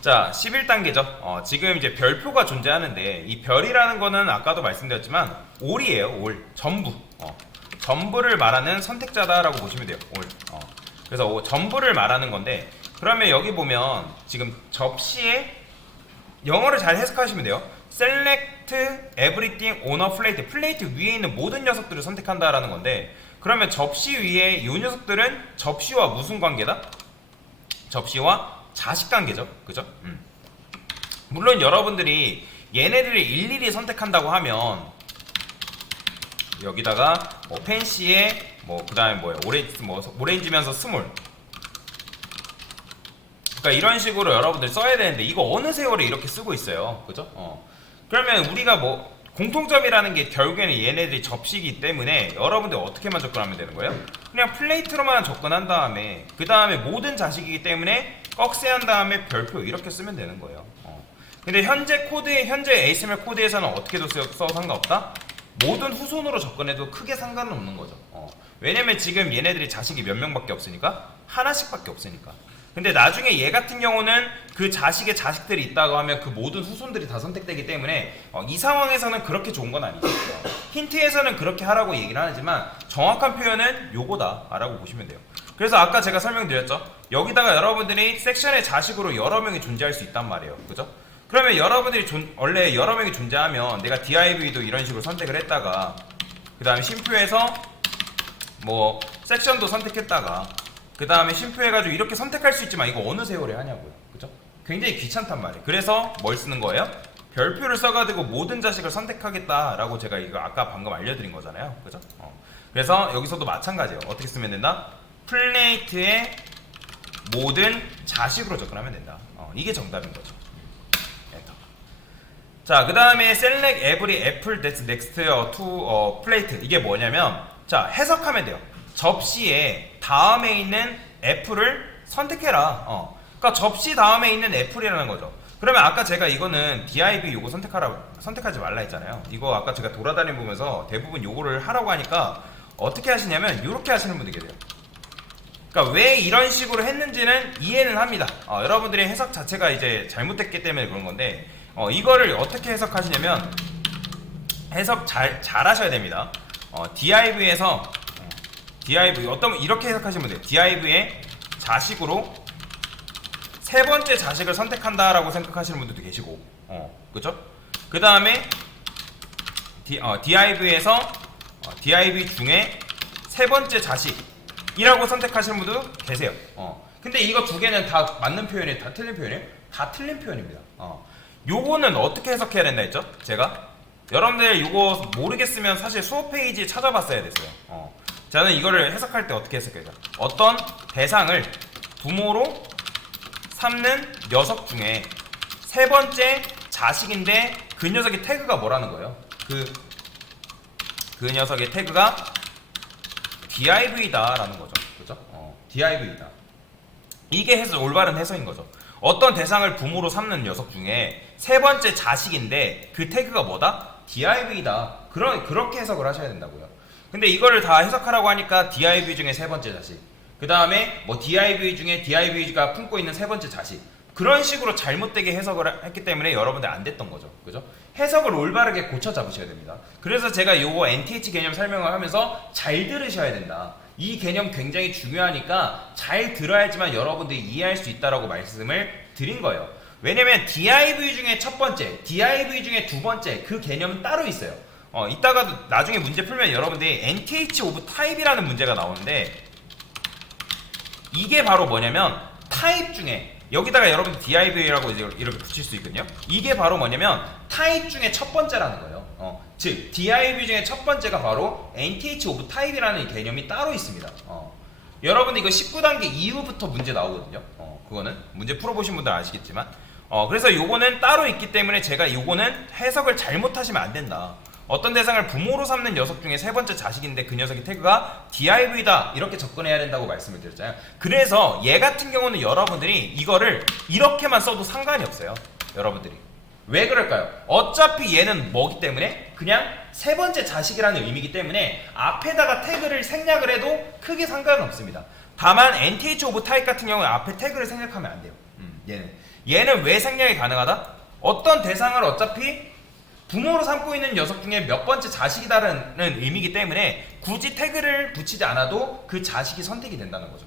자, 11단계죠. 지금 이제 별표가 존재하는데 이 별이라는 거는 아까도 말씀드렸지만 올이에요. 올. 전부. 전부를 말하는 선택자다라고 보시면 돼요. 올. 그래서 전부를 말하는 건데 그러면 여기 보면 지금 접시에 영어를 잘 해석하시면 돼요. Select everything on a plate. 플레이트 위에 있는 모든 녀석들을 선택한다라는 건데 그러면 접시 위에 이 녀석들은 접시와 무슨 관계다? 접시와 자식 관계죠. 그죠? 물론 여러분들이 얘네들을 일일이 선택한다고 하면 여기다가 뭐 펜시에 뭐 그다음에 뭐야 오렌지면서 스몰 그러니까 이런 식으로 여러분들 써야 되는데 이거 어느 세월에 이렇게 쓰고 있어요. 그죠? 그러면 우리가 뭐 공통점이라는 게 결국에는 얘네들이 접시이기 때문에 여러분들 어떻게만 접근하면 되는 거예요? 그냥 플레이트로만 접근한 다음에 그 다음에 모든 자식이기 때문에 꺽쇠한 다음에 별표 이렇게 쓰면 되는 거예요. 근데 현재 HTML 코드에서는 어떻게 써도 상관없다? 모든 후손으로 접근해도 크게 상관은 없는 거죠. 왜냐면 지금 얘네들이 자식이 몇 명밖에 없으니까 하나씩밖에 없으니까. 근데 나중에 얘 같은 경우는 그 자식의 자식들이 있다고 하면 그 모든 후손들이 다 선택되기 때문에 이 상황에서는 그렇게 좋은 건 아니죠. 힌트에서는 그렇게 하라고 얘기를 하지만 정확한 표현은 요거다 라고 보시면 돼요. 그래서 아까 제가 설명드렸죠. 여기다가 여러분들이 섹션의 자식으로 여러 명이 존재할 수 있단 말이에요. 그죠? 그러면 여러분들이 원래 여러 명이 존재하면 내가 div도 이런 식으로 선택을 했다가 그 다음에 쉼표에서 뭐 섹션도 선택했다가 그 다음에 쉼표해가지고 이렇게 선택할 수 있지만 이거 어느 세월에 하냐고요. 그죠? 굉장히 귀찮단 말이에요. 그래서 뭘 쓰는 거예요? 별표를 써가지고 모든 자식을 선택하겠다라고 제가 이거 아까 방금 알려드린 거잖아요. 그죠? 그래서 여기서도 마찬가지예요. 어떻게 쓰면 된다? 플레이트의 모든 자식으로 접근하면 된다. 이게 정답인 거죠. 엔터. 자, 그 다음에 select every apple that's next to plate. 이게 뭐냐면 자, 해석하면 돼요. 접시에 다음에 있는 애플을 선택해라. 그러니까 접시 다음에 있는 애플이라는 거죠. 그러면 아까 제가 이거는 div 요거 선택하지 말라 했잖아요. 이거 아까 제가 돌아다니 보면서 대부분 요거를 하라고 하니까 어떻게 하시냐면 이렇게 하시는 분들 계세요. 그러니까 왜 이런 식으로 했는지는 이해는 합니다. 여러분들의 해석 자체가 이제 잘못됐기 때문에 그런 건데 이거를 어떻게 해석하시냐면 해석 잘 하셔야 됩니다. div에서 div 이렇게 해석하시면 돼요. div의 자식으로 세 번째 자식을 선택한다라고 생각하시는 분들도 계시고, 그죠? 그 다음에 div에서 div 중에 세 번째 자식이라고 선택하시는 분도 계세요. 근데 이거 두 개는 다 맞는 표현이에요? 다 틀린 표현이에요? 다 틀린 표현입니다. 요거는 어떻게 해석해야 된다 했죠? 제가 여러분들 요거 모르겠으면 사실 수업 페이지 찾아봤어야 됐어요. 저는 이거를 해석할 때 어떻게 해석해요? 어떤 대상을 부모로 삼는 녀석 중에 세 번째 자식인데 그 녀석의 태그가 뭐라는 거예요? 그 녀석의 태그가 div다 라는 거죠. 그죠? div다. 이게 올바른 해석인 거죠. 어떤 대상을 부모로 삼는 녀석 중에 세 번째 자식인데 그 태그가 뭐다? div다. 그렇게 해석을 하셔야 된다고요. 근데 이거를 다 해석하라고 하니까 div 중에 세 번째 자식, 그 다음에 뭐 div 중에 div가 품고 있는 세 번째 자식, 그런 식으로 잘못되게 해석을 했기 때문에 여러분들 안 됐던 거죠. 그죠? 해석을 올바르게 고쳐 잡으셔야 됩니다. 그래서 제가 요거 NTH 개념 설명을 하면서 잘 들으셔야 된다. 이 개념 굉장히 중요하니까 잘 들어야지만 여러분들이 이해할 수 있다라고 말씀을 드린 거예요. 왜냐면 div 중에 첫 번째, div 중에 두 번째 그 개념은 따로 있어요. 이따가도 나중에 문제 풀면 여러분들이 NTH of type이라는 문제가 나오는데 이게 바로 뭐냐면 타입 중에 여기다가 여러분 div라고 이렇게 붙일 수 있거든요. 이게 바로 뭐냐면 타입 중에 첫 번째라는 거예요. 즉 div 중에 첫 번째가 바로 NTH of type이라는 개념이 따로 있습니다. 여러분들 이거 19단계 이후부터 문제 나오거든요. 그거는 문제 풀어보신 분들 아시겠지만 그래서 요거는 따로 있기 때문에 제가 요거는 해석을 잘못하시면 안 된다. 어떤 대상을 부모로 삼는 녀석 중에 세 번째 자식인데 그 녀석의 태그가 div다 이렇게 접근해야 된다고 말씀을 드렸잖아요. 그래서 얘 같은 경우는 여러분들이 이거를 이렇게만 써도 상관이 없어요. 여러분들이 왜 그럴까요? 어차피 얘는 뭐기 때문에 그냥 세 번째 자식이라는 의미이기 때문에 앞에다가 태그를 생략을 해도 크게 상관은 없습니다. 다만 NTH of type 같은 경우는 앞에 태그를 생략하면 안 돼요. 얘는 왜 생략이 가능하다? 어떤 대상을 어차피 부모로 삼고 있는 녀석 중에 몇 번째 자식이다라는 의미이기 때문에 굳이 태그를 붙이지 않아도 그 자식이 선택이 된다는 거죠.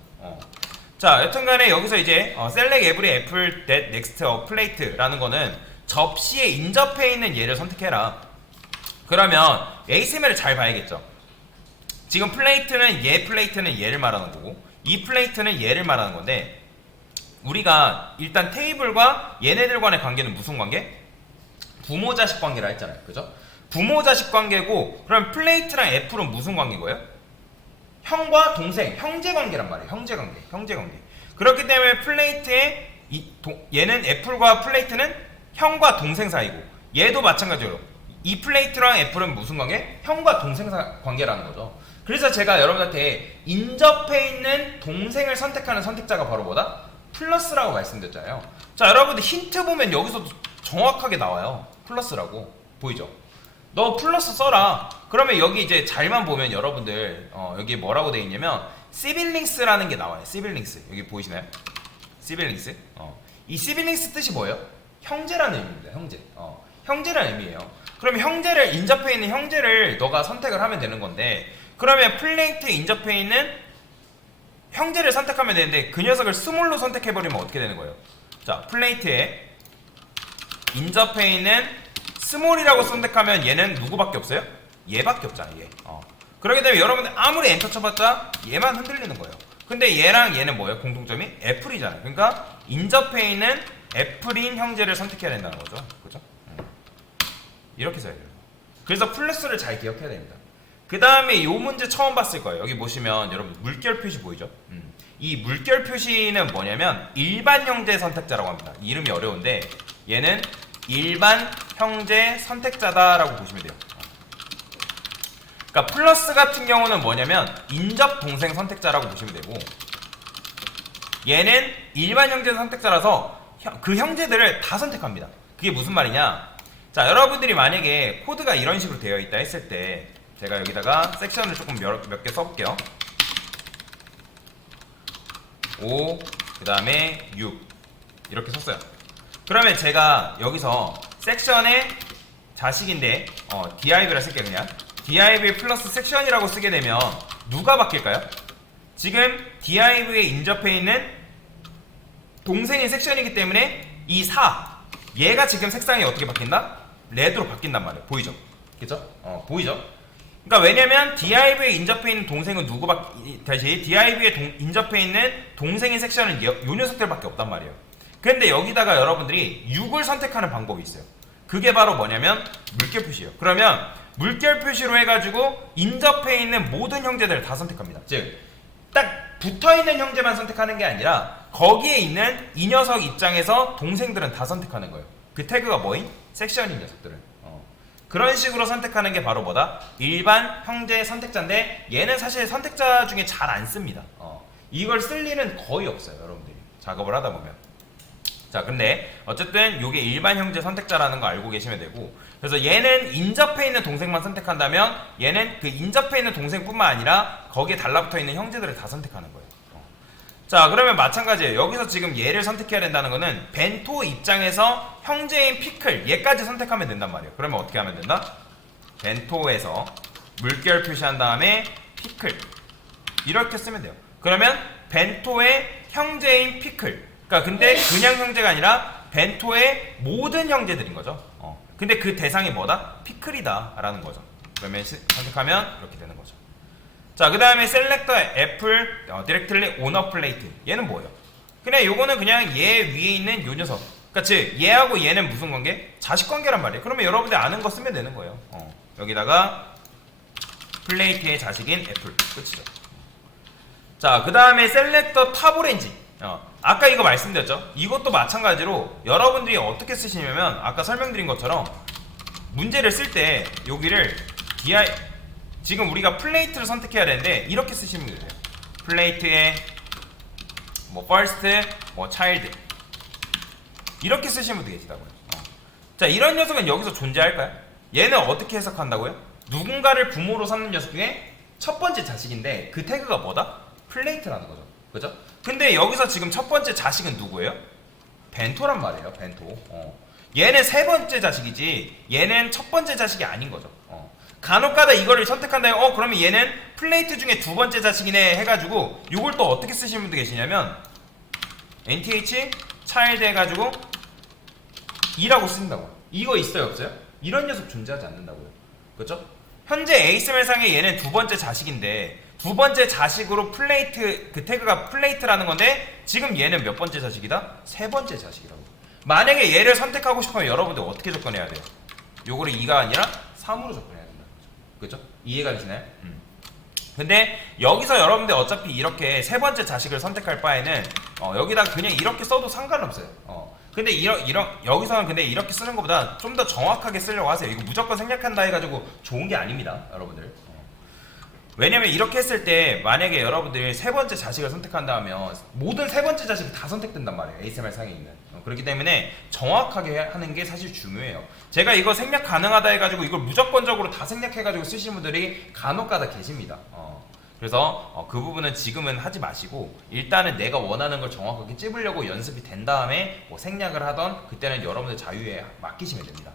자, 여튼간에 여기서 이제 select every apple that next a plate라는 거는 접시에 인접해 있는 얘를 선택해라. 그러면 ASMR을 잘 봐야겠죠. 지금 플레이트는 얘를 말하는 거고 이 플레이트는 얘를 말하는 건데, 우리가 일단 테이블과 얘네들 간의 관계는 무슨 관계? 부모 자식 관계라 했잖아요. 그죠? 부모 자식 관계고, 그럼 플레이트랑 애플은 무슨 관계인 거예요? 형과 동생, 형제 관계란 말이에요. 형제 관계. 그렇기 때문에 플레이트의 얘는 애플과 플레이트는 형과 동생 사이고, 얘도 마찬가지로 이 플레이트랑 애플은 무슨 관계? 형과 동생 관계라는 거죠. 그래서 제가 여러분한테 인접해 있는 동생을 선택하는 선택자가 바로 뭐다? 플러스라고 말씀드렸잖아요. 자, 여러분들 힌트 보면 여기서도 정확하게 나와요. 플러스라고. 보이죠? 너 플러스 써라. 그러면 여기 이제 잘만 보면 여러분들 여기 뭐라고 되어 있냐면 시빌링스라는 게 나와요. 시빌링스. 여기 보이시나요? 시빌링스. 이 시빌링스 뜻이 뭐예요? 형제라는 의미입니다. 형제. 형제라는 의미예요. 그럼 형제를 인접해 있는 형제를 너가 선택을 하면 되는 건데, 그러면 플레이트에 인접해 있는 형제를 선택하면 되는데 그 녀석을 스몰로 선택해버리면 어떻게 되는 거예요? 자, 플레이트에 인접해 있는 스몰이라고 선택하면 얘는 누구밖에 없어요? 얘밖에 없잖아, 얘. 그렇기 때문에 여러분들 아무리 엔터 쳐봤자 얘만 흔들리는 거예요. 근데 얘랑 얘는 뭐예요? 공통점이? 애플이잖아요. 그러니까 인접해 있는 애플인 형제를 선택해야 된다는 거죠. 그죠? 이렇게 써야 돼요. 그래서 플러스를 잘 기억해야 됩니다. 그 다음에 이 문제 처음 봤을 거예요. 여기 보시면 여러분 물결 표시 보이죠? 이 물결 표시는 뭐냐면 일반 형제 선택자라고 합니다. 이름이 어려운데 얘는 일반 형제 선택자다라고 보시면 돼요. 그러니까 플러스 같은 경우는 뭐냐면 인접 동생 선택자라고 보시면 되고, 얘는 일반 형제 선택자라서 그 형제들을 다 선택합니다. 그게 무슨 말이냐? 자, 여러분들이 만약에 코드가 이런 식으로 되어 있다 했을 때, 제가 여기다가 섹션을 조금 몇 개 써볼게요. 5, 그 다음에 6 이렇게 썼어요. 그러면 제가 여기서 섹션의 자식인데 div를 쓸게요. 그냥 div 플러스 섹션이라고 쓰게 되면 누가 바뀔까요? 지금 div에 인접해 있는 동생인 섹션이기 때문에 이 4, 얘가 지금 색상이 어떻게 바뀐다? 레드로 바뀐단 말이에요. 보이죠? 그죠? 보이죠? 그러니까 왜냐면 div에 인접해 있는 동생은 다시 div에 인접해 있는 동생인 섹션은 요 녀석들밖에 없단 말이에요. 근데 여기다가 여러분들이 6을 선택하는 방법이 있어요. 그게 바로 뭐냐면 물결 표시예요. 그러면 물결 표시로 해가지고 인접해 있는 모든 형제들을 다 선택합니다. 즉 딱 붙어있는 형제만 선택하는 게 아니라 거기에 있는 이 녀석 입장에서 동생들은 다 선택하는 거예요. 그 태그가 뭐인? 섹션인 녀석들은. 그런 식으로 선택하는 게 바로 뭐다? 일반 형제 선택자인데 얘는 사실 선택자 중에 잘 안 씁니다. 이걸 쓸 일은 거의 없어요. 여러분들이 작업을 하다 보면. 자, 근데 어쨌든 이게 일반 형제 선택자라는 거 알고 계시면 되고, 그래서 얘는 인접해 있는 동생만 선택한다면 얘는 그 인접해 있는 동생뿐만 아니라 거기에 달라붙어 있는 형제들을 다 선택하는 거예요. 자, 그러면 마찬가지예요. 여기서 지금 얘를 선택해야 된다는 거는 벤토 입장에서 형제인 피클 얘까지 선택하면 된단 말이에요. 그러면 어떻게 하면 된다? 벤토에서 물결 표시한 다음에 피클 이렇게 쓰면 돼요. 그러면 벤토의 형제인 피클, 그러니까 근데 그냥 형제가 아니라 벤토의 모든 형제들인 거죠. 근데 그 대상이 뭐다? 피클이다 라는 거죠. 그러면 선택하면 이렇게 되는 거죠. 자, 그 다음에 셀렉터 애플 디렉틀리 오너 플레이트, 얘는 뭐예요? 그냥 요거는 그냥 얘 위에 있는 요 녀석, 그러니까 즉 얘하고 얘는 무슨 관계? 자식 관계란 말이에요. 그러면 여러분들 아는 거 쓰면 되는 거예요. 여기다가 플레이트의 자식인 애플, 끝이죠. 자, 그 다음에 셀렉터 탑 오렌지, 아까 이거 말씀드렸죠? 이것도 마찬가지로 여러분들이 어떻게 쓰시냐면 아까 설명드린 것처럼 문제를 쓸 때 여기를 지금 우리가 플레이트를 선택해야 되는데 이렇게 쓰시면 돼요. 플레이트에 뭐 first, 뭐 child 이렇게 쓰시면 되겠다고요. 자, 이런 녀석은 여기서 존재할까요? 얘는 어떻게 해석한다고요? 누군가를 부모로 삼는 녀석 중에 첫 번째 자식인데 그 태그가 뭐다? 플레이트라는 거죠. 그죠? 근데 여기서 지금 첫 번째 자식은 누구예요? 벤토란 말이에요. 벤토. 얘는 세 번째 자식이지 얘는 첫 번째 자식이 아닌 거죠. 간혹가다 이거를 선택한다면 그러면 얘는 플레이트 중에 두 번째 자식이네 해가지고 이걸 또 어떻게 쓰시는 분도 계시냐면 nth 차일드 해가지고 2라고 쓴다고. 이거 있어요 없어요? 이런 녀석 존재하지 않는다고요. 그렇죠? 현재 에이스멜상의 얘는 두 번째 자식인데 두 번째 자식으로 플레이트 그 태그가 플레이트라는 건데 지금 얘는 몇 번째 자식이다? 세 번째 자식이라고. 만약에 얘를 선택하고 싶으면 여러분들 어떻게 접근해야 돼요? 요거를 2가 아니라 3으로 접근해야 된다. 그죠? 이해가 되시나요? 근데 여기서 여러분들 어차피 이렇게 세 번째 자식을 선택할 바에는 여기다 그냥 이렇게 써도 상관없어요. 근데 여기서는 근데 이렇게 쓰는 것보다 좀 더 정확하게 쓰려고 하세요. 이거 무조건 생략한다 해가지고 좋은 게 아닙니다, 여러분들. 왜냐면 이렇게 했을 때 만약에 여러분들이 세 번째 자식을 선택한다면 모든 세 번째 자식이 다 선택된단 말이에요. ASMR 상에 있는. 그렇기 때문에 정확하게 하는 게 사실 중요해요. 제가 이거 생략 가능하다 해가지고 이걸 무조건적으로 다 생략해가지고 쓰시는 분들이 간혹가다 계십니다. 그래서 그 부분은 지금은 하지 마시고 일단은 내가 원하는 걸 정확하게 찝으려고 연습이 된 다음에 뭐 생략을 하던 그때는 여러분들 자유에 맡기시면 됩니다.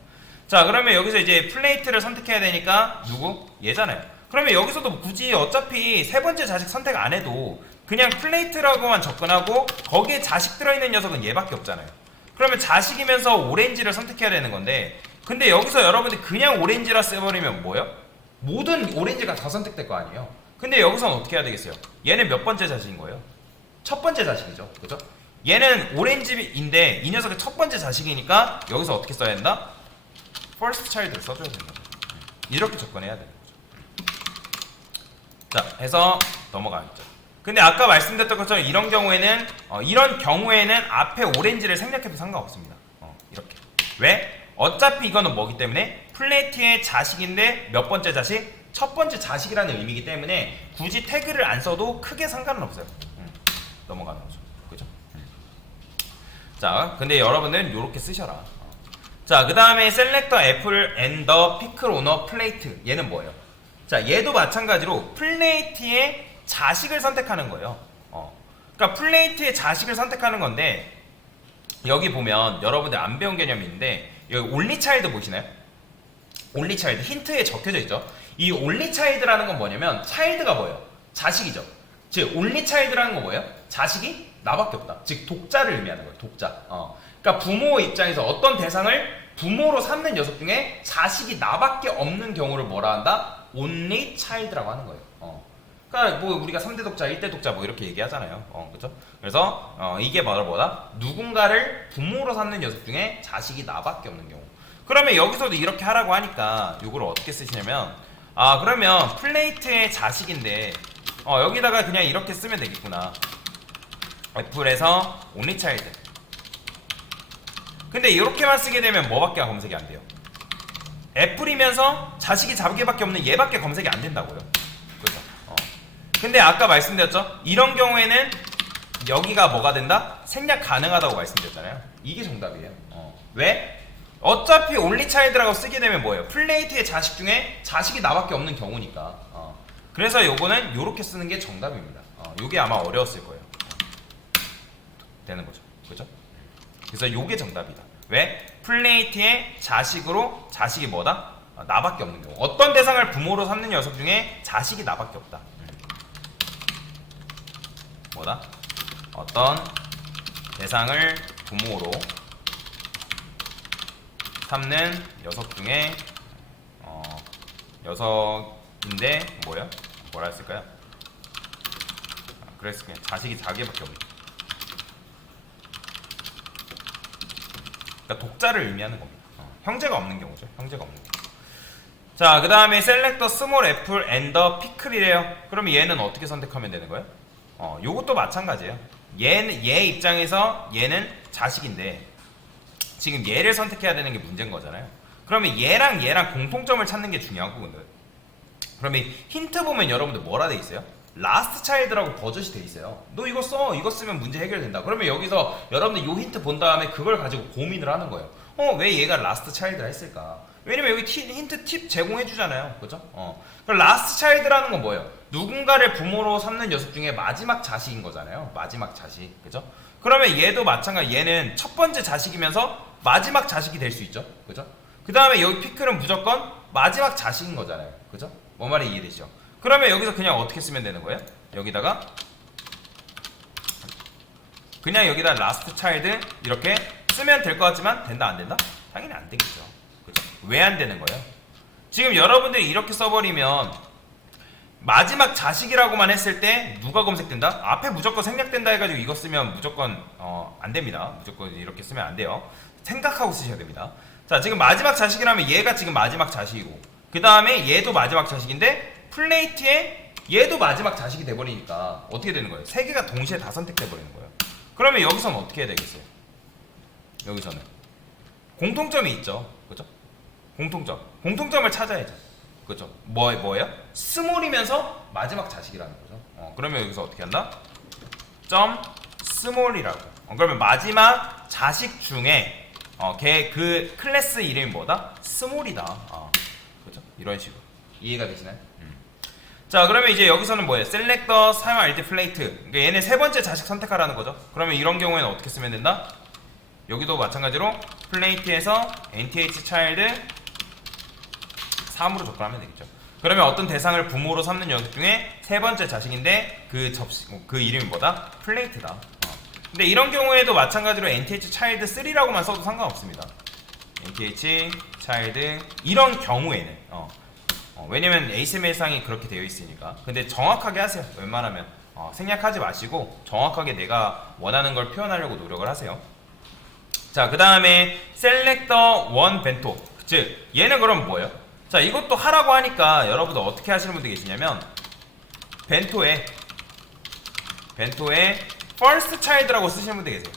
자, 그러면 여기서 이제 플레이트를 선택해야 되니까 누구? 얘잖아요. 그러면 여기서도 굳이 어차피 세 번째 자식 선택 안 해도 그냥 플레이트라고만 접근하고 거기에 자식 들어있는 녀석은 얘밖에 없잖아요. 그러면 자식이면서 오렌지를 선택해야 되는 건데 근데 여기서 여러분들 그냥 오렌지라 써버리면 뭐예요? 모든 오렌지가 다 선택될 거 아니에요. 근데 여기서는 어떻게 해야 되겠어요? 얘는 몇 번째 자식인 거예요? 첫 번째 자식이죠. 그죠? 얘는 오렌지인데 이 녀석의 첫 번째 자식이니까 여기서 어떻게 써야 된다? first child를 써줘야 된다. 이렇게 접근해야 되는 거죠. 자, 해서 넘어가겠죠. 근데 아까 말씀드렸던 것처럼 이런 경우에는 앞에 오렌지를 생략해도 상관없습니다. 이렇게. 왜? 어차피 이거는 뭐기 때문에 플레이트의 자식인데 몇 번째 자식? 첫 번째 자식이라는 의미이기 때문에 굳이 태그를 안 써도 크게 상관은 없어요. 넘어가는 거죠. 그죠? 자, 근데 여러분은 이렇게 쓰셔라. 자, 그 다음에 셀렉터 애플 앤더 피클 오너 플레이트. 얘는 뭐예요? 자, 얘도 마찬가지로 플레이트의 자식을 선택하는 거예요. 그러니까 플레이트의 자식을 선택하는 건데 여기 보면 여러분들 안 배운 개념이 있는데 여기 올리 차일드 보시나요? 올리 차일드 힌트에 적혀져 있죠. 이 올리 차일드라는 건 뭐냐면 차일드가 뭐예요? 자식이죠. 즉 올리 차일드라는 건 뭐예요? 자식이 나밖에 없다. 즉 독자를 의미하는 거예요. 독자. 그러니까 부모 입장에서 어떤 대상을 부모로 삼는 녀석 중에 자식이 나밖에 없는 경우를 뭐라 한다? only child라고 하는 거예요. 그러니까 뭐 우리가 3대 독자, 1대 독자 뭐 이렇게 얘기하잖아요. 그렇죠? 그래서 이게 바로 뭐다? 누군가를 부모로 삼는 녀석 중에 자식이 나밖에 없는 경우. 그러면 여기서도 이렇게 하라고 하니까 이걸 어떻게 쓰시냐면 그러면 플레이트의 자식인데 여기다가 그냥 이렇게 쓰면 되겠구나. 애플에서 only child. 근데 이렇게만 쓰게 되면 뭐밖에 검색이 안 돼요? 애플이면서 자식이 자기밖에 없는 얘밖에 검색이 안 된다고요. 그죠? 근데 아까 말씀드렸죠? 이런 경우에는 여기가 뭐가 된다? 생략 가능하다고 말씀드렸잖아요. 이게 정답이에요. 왜? 어차피 only child라고 쓰게 되면 뭐예요? 플레이트의 자식 중에 자식이 나밖에 없는 경우니까. 그래서 요거는 요렇게 쓰는 게 정답입니다. 요게 아마 어려웠을 거예요. 되는 거죠. 그죠? 그래서 요게 정답이다. 왜? 플레이트의 자식으로 자식이 뭐다? 나밖에 없는 경우. 어떤 대상을 부모로 삼는 녀석 중에 자식이 나밖에 없다. 뭐다? 어떤 대상을 부모로 삼는 녀석 중에 녀석인데 뭐야? 뭐라 했을까요? 그래서 그냥 자식이 자기밖에 없는. 그러니까 독자를 의미하는 겁니다. 형제가 없는 경우죠. 형제가 없는 경우. 자, 그 다음에 셀렉터 스몰 애플 앤더 피클이래요. 그러면 얘는 어떻게 선택하면 되는 거예요? 요것도 마찬가지예요. 얘 입장에서 얘는 자식인데 지금 얘를 선택해야 되는 게 문제인 거잖아요. 그러면 얘랑 공통점을 찾는 게 중요하거든요. 그러면 힌트 보면 여러분들 뭐라 돼 있어요? 라스트 차일드라고 버젓이 돼 있어요. 너 이거 써. 이거 쓰면 문제 해결된다. 그러면 여기서 여러분들 요 힌트 본 다음에 그걸 가지고 고민을 하는 거예요. 왜 얘가 라스트 차일드라 했을까? 왜냐면 여기 힌트 팁 제공해 주잖아요. 그죠? 그럼 라스트 차일드라는 건 뭐예요? 누군가를 부모로 삼는 녀석 중에 마지막 자식인 거잖아요. 마지막 자식. 그죠? 그러면 얘도 마찬가지. 얘는 첫 번째 자식이면서 마지막 자식이 될 수 있죠. 그죠? 그 다음에 여기 피클은 무조건 마지막 자식인 거잖아요. 그죠? 뭔 말이 이해되시죠? 그러면 여기서 그냥 어떻게 쓰면 되는 거예요? 여기다가 그냥 여기다 라스트 차일드 이렇게 쓰면 될 것 같지만 된다 안 된다? 당연히 안 되겠죠. 그죠? 왜 안 되는 거예요? 지금 여러분들이 이렇게 써버리면 마지막 자식이라고만 했을 때 누가 검색된다? 앞에 무조건 생략된다 해가지고 이거 쓰면 무조건 안 됩니다. 무조건 이렇게 쓰면 안 돼요. 생각하고 쓰셔야 됩니다. 자, 지금 마지막 자식이라면 얘가 지금 마지막 자식이고 그 다음에 얘도 마지막 자식인데 플레이트에 얘도 마지막 자식이 돼버리니까 어떻게 되는 거예요? 세 개가 동시에 다 선택돼 버리는 거예요. 그러면 여기서는 어떻게 해야 되겠어요? 여기서는 공통점이 있죠. 그죠? 공통점을 찾아야죠. 그죠? 뭐예요? 스몰이면서 마지막 자식이라는 거죠. 그러면 여기서 어떻게 한다? 점 스몰이라고. 그러면 마지막 자식 중에 걔 그 클래스 이름이 뭐다? 스몰이다. 그죠? 이런 식으로 이해가 되시나요? 자, 그러면 이제 여기서는 뭐예요? 셀렉터 사용 알트 플레이트. 그러니까 얘네 세 번째 자식 선택하라는 거죠. 그러면 이런 경우에는 어떻게 쓰면 된다? 여기도 마찬가지로 플레이트에서 nth 차일드 3으로 접근하면 되겠죠. 그러면 어떤 대상을 부모로 삼는 녀석 중에 세 번째 자식인데 그 이름이 뭐다? 플레이트다. 근데 이런 경우에도 마찬가지로 nth 차일드 3라고만 써도 상관없습니다. nth 차일드 이런 경우에는 왜냐면 HTML상이 그렇게 되어 있으니까. 근데 정확하게 하세요. 웬만하면 생략하지 마시고 정확하게 내가 원하는 걸 표현하려고 노력을 하세요. 자, 그 다음에 셀렉터 원 벤토. 즉 얘는 그럼 뭐예요? 자, 이것도 하라고 하니까 여러분들 어떻게 하시는 분들 계시냐면 벤토에 first child라고 쓰시는 분들 계세요.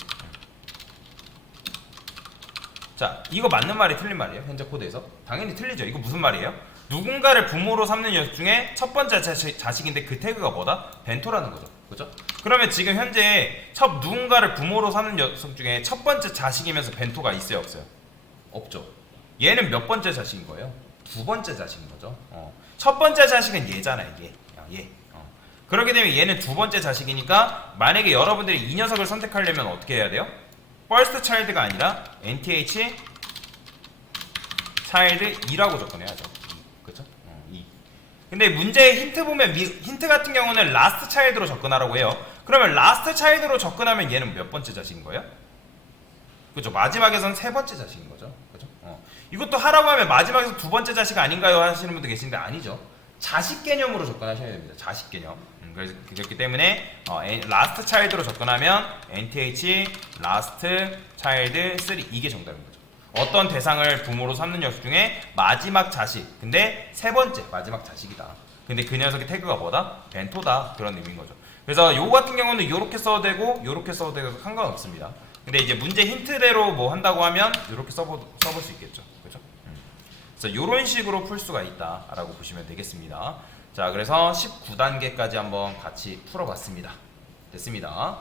자, 이거 맞는 말이 틀린 말이에요? 현재 코드에서? 당연히 틀리죠. 이거 무슨 말이에요? 누군가를 부모로 삼는 녀석 중에 첫 번째 자식인데 그 태그가 뭐다? 벤토라는 거죠. 그죠? 그러면 지금 현재 누군가를 부모로 삼는 녀석 중에 첫 번째 자식이면서 벤토가 있어요, 없어요? 없죠. 얘는 몇 번째 자식인 거예요? 두 번째 자식인 거죠. 첫 번째 자식은 얘잖아요, 얘. 그렇게 되면 얘는 두 번째 자식이니까 만약에 여러분들이 이 녀석을 선택하려면 어떻게 해야 돼요? first child가 아니라 nth child 2라고 접근해야죠. 그쵸? 2. 근데 문제의 힌트 보면 힌트 같은 경우는 last child로 접근하라고 해요. 그러면 last child로 접근하면 얘는 몇 번째 자식인 거예요? 그죠? 마지막에선 세 번째 자식인 거죠. 그죠? 이것도 하라고 하면 마지막에서 두 번째 자식 아닌가요? 하시는 분도 계신데 아니죠. 자식 개념으로 접근하셔야 됩니다. 자식 개념. 그렇기 때문에 last child로 접근하면 nth last child 3 이게 정답인 거죠. 어떤 대상을 부모로 삼는 녀석 중에 마지막 자식, 근데 세 번째 마지막 자식이다. 근데 그 녀석의 태그가 뭐다? 벤토다. 그런 의미인 거죠. 그래서 요거 같은 경우는 요렇게 써도 되고 요렇게 써도 되고 상관없습니다. 근데 이제 문제 힌트대로 뭐 한다고 하면 요렇게 써볼 수 있겠죠. 그렇죠? 그래서 요런 식으로 풀 수가 있다라고 보시면 되겠습니다. 자, 그래서 19단계까지 한번 같이 풀어봤습니다. 됐습니다.